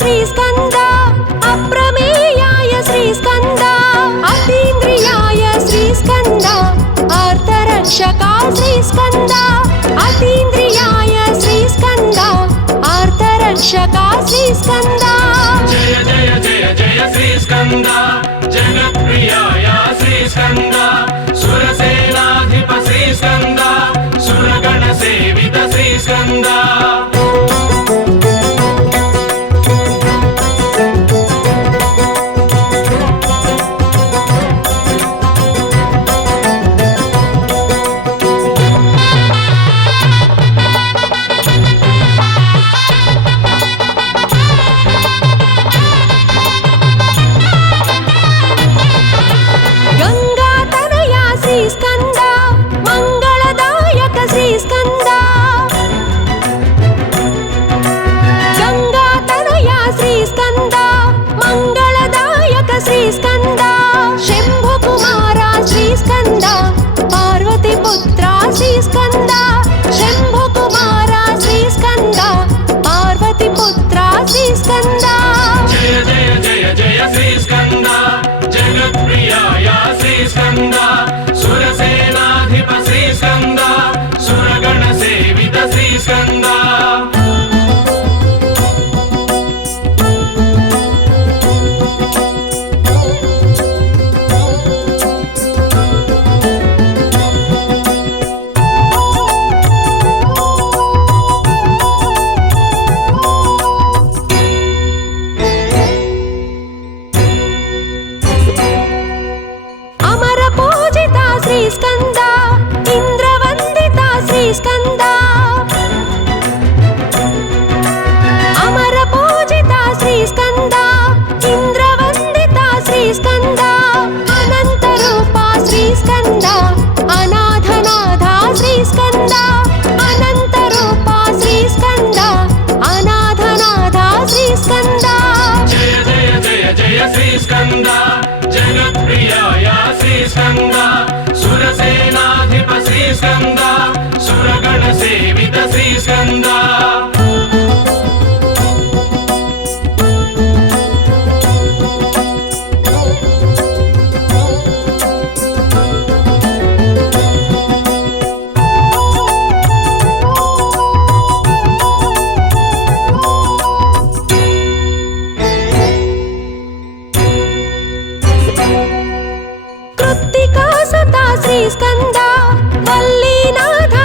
श्रीस्कन्द अप्रमेयाय श्रीस्कन्द अतीन्द्रियाय श्रीस्कन्द आर्तरक्षका श्रीस्कन्द अतीन्द्रियाय श्रीस्कन्द आर्तरक्षका श्रीस्कन्द जय जय जय जय श्रीस्कन्द जगत्प्रियाय श्रीस्कन्द सुरसेनाधिप श्रीस्कन्द सुरगणसेवित श्रीस्कन्द श्रीस्कन्द शम्भुकुमारा श्रीस्कन्द पार्वतीपुत्रा श्रीस्कन्द शम्भुकुमारा श्रीस्कन्द पार्वतीपुत्रा श्रीस्कन्द जय जय जय जय श्रीस्कन्द जगत्प्रियाय श्रीस्कन्द सुरसेनाधिप श्रीस्कन्द सुरगणसेवित श्रीस्कन्द श्रीस्कन्द इन्द्रवन्दिता श्रीस्कन्द अमर पूजिता श्रीस्कन्द इन्द्रवन्दिता श्रीस्कन्द अनन्तरूपा श्रीस्कन्द अनाथनाथा श्रीस्कन्द अनन्तरूपा श्रीस्कन्द अनाथनाथा श्रीस्कन्द जय जय जय जय श्रीस्कन्द जगत्प्रियाय श्रीस्कन्द सुरसेनाधिप श्रीस्कन्द सुरगणसेवित श्रीस्कन्द कृत्तिका सुता श्रीस्कन्द वल्लीनाथ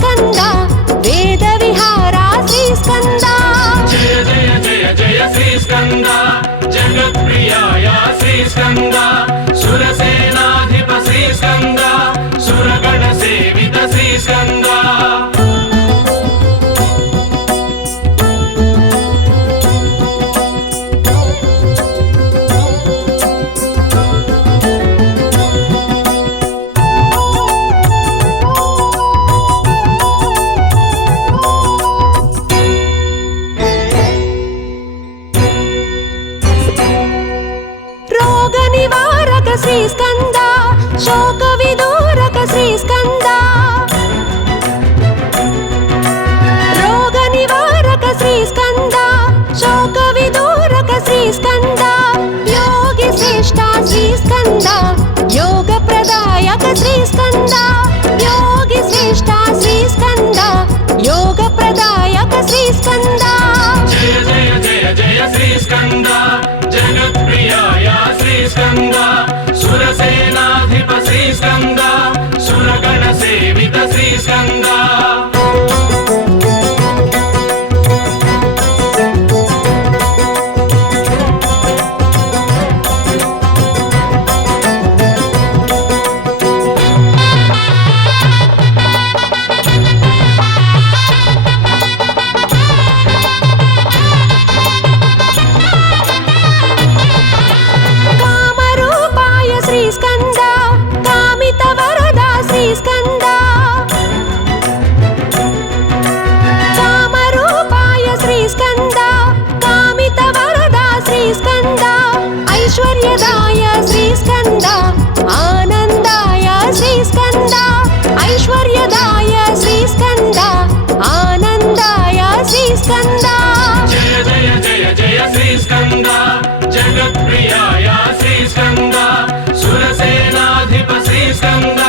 श्रीस्कन्द वेदविहारा श्रीस्कन्द जय जय जय जय श्रीस्कन्द जगत्प्रियाया श्रीस्कन्द सुरसेनाधिप श्रीस्कन्द सुरगणसेवित श्रीस्कन्द रोगनिवारक श्रीस्कन्द शोकविदूरक श्रीस्कन्द रोगनिवारक श्रीस्कन्द शोकविदूरक श्रीस्कन्द योगिश्रेष्ठ श्रीस्कन्द योगप्रदायक श्रीस्कन्द योगिश्रेष्ठ श्रीस्कन्द योगप्रदायक श्रीस्कन्द जय जय जय जय श्रीस्कन्द जगत्प्रियाया श्रीस्कन्द सुरसेनाधिप श्रीस्कन्द सुरगणसेवित श्रीस्कन्द कामरूपाय श्रीस्कन्द कामितवरदा श्रीस्कन्द कामरूपाय श्रीस्कन्द कामितवरदा श्रीस्कन्द ऐश्वर्यदाय श्रीस्कन्द आनन्दाय श्रीस्कन्द ऐश्वर्यदाय श्रीस्कन्द आनन्दाय श्रीस्कन्द जय जय जय जय श्रीस्कन्द जगत्प्रियाया श्रीस्कन्द सुरसेनाधिप श्रीस्कन्द